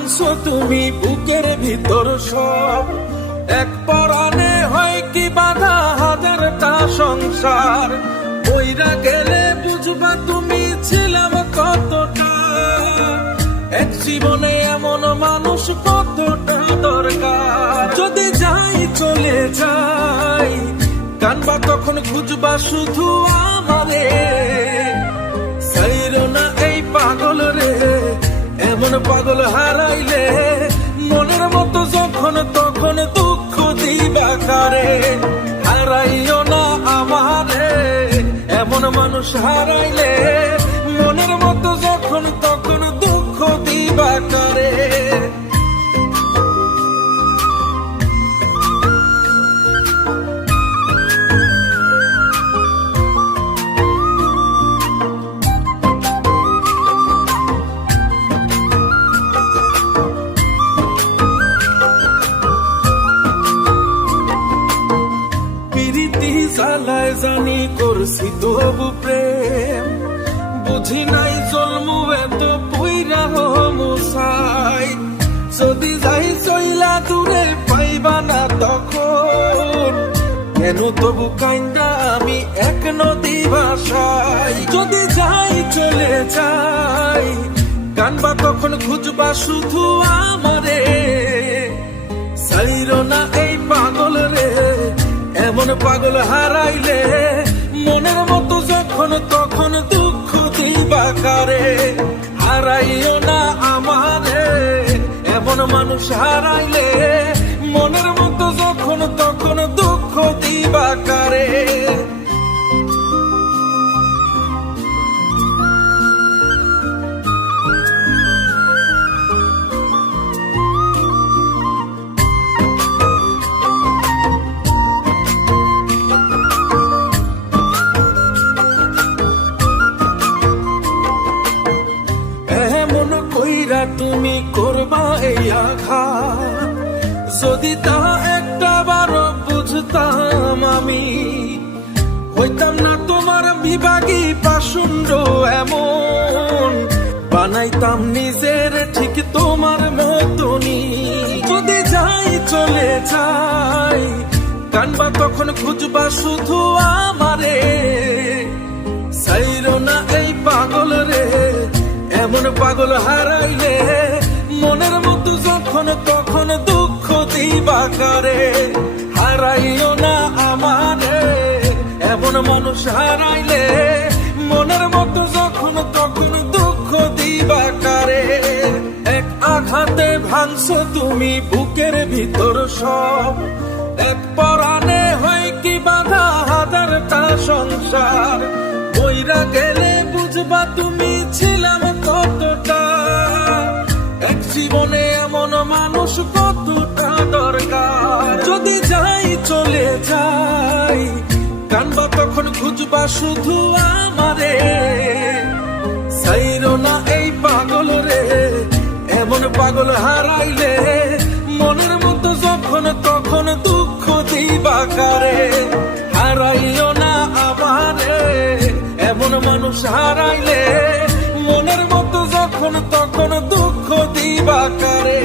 ভাঙছো তুমি বুকের ভিতর সব, এক পরাণে হয় কি বাধা হাজারটা সংসার। বইরা গেলে বুঝবা তুমি ছিলাম কতটা, এক জীবনে এমন মানুষ কতটা দরকার। যদি যাই চলে যাই কানবা তখন খুঁজবা শুধু আমারে, ছাইরো না এই পাগল রে, এমন পাগল হারাইলে মনের মতো যখন তখন দুঃখ দিবা কারে। হারাইও না আমারে, এমন মানুষ হারাইলে মনের মতো যখন তখন দুঃখ দিবা কারে। জ্বালায় জানি করছি তবু প্রেম, বুঝি নাই জন্মু এত পুইরা মুসাই। যদি যাই চইলা দূরে পাইবা না তখন, কেন তবু কাইন্দা আমি এক নদী ভাষাই। যদি যাই চলে যাই কানবা তখন খুঁজবা শুধু আমারে, ছাইরো না এই পাগল রে, এমন পাগল হারাইলে মনের মতো যখন তখন দুঃখ দিবা কারে। হারাইও না আমারে, এমন মানুষ হারাইলে মনের মতো যখন তখন দুঃখ দিবা কারে। তুমি করবা এই আঘাত, যদি তা একটা বারো বুঝতাম আমি, হইতাম না তোমার বিভাগী পাশুন্ড এমন, বানাইতাম নিজের ঠিক তোমার মতনই। যদি যাই চলে যাই কানবা তখন খুঁজবা শুধু আমারে, ছাইরো না এই পাগল রে, এমন পাগল হারাইলে মনের মতো যখন তখন দুঃখ দিবা কারে। হারাইও না আমারে, এমন মানুষ হারাইলে মনের মতো যখন তখন দুঃখ দিবা কারে। এক আঘাতে ভাঙছো তুমি বুকের ভিতর সব, এক পরাণে হয় কি বাধা হাজারটা সংসার। বইরা গেলে বুঝবা তুমি ছিলাম কতটা, এক জীবনে এমন মানুষ কতটা দরকার। যদি যাই চলে যাই কানবা তখন খুঁজবা শুধু আমারে, ছাইরো না এই পাগল রে, এমন পাগল হারাইলে মনের মতো যখন তখন দুঃখ দিবা কারে। হারাইও না আমারে, এমন মানুষ হারাইলে মনের মতো যখন তখন দুঃখ দিবা কারে।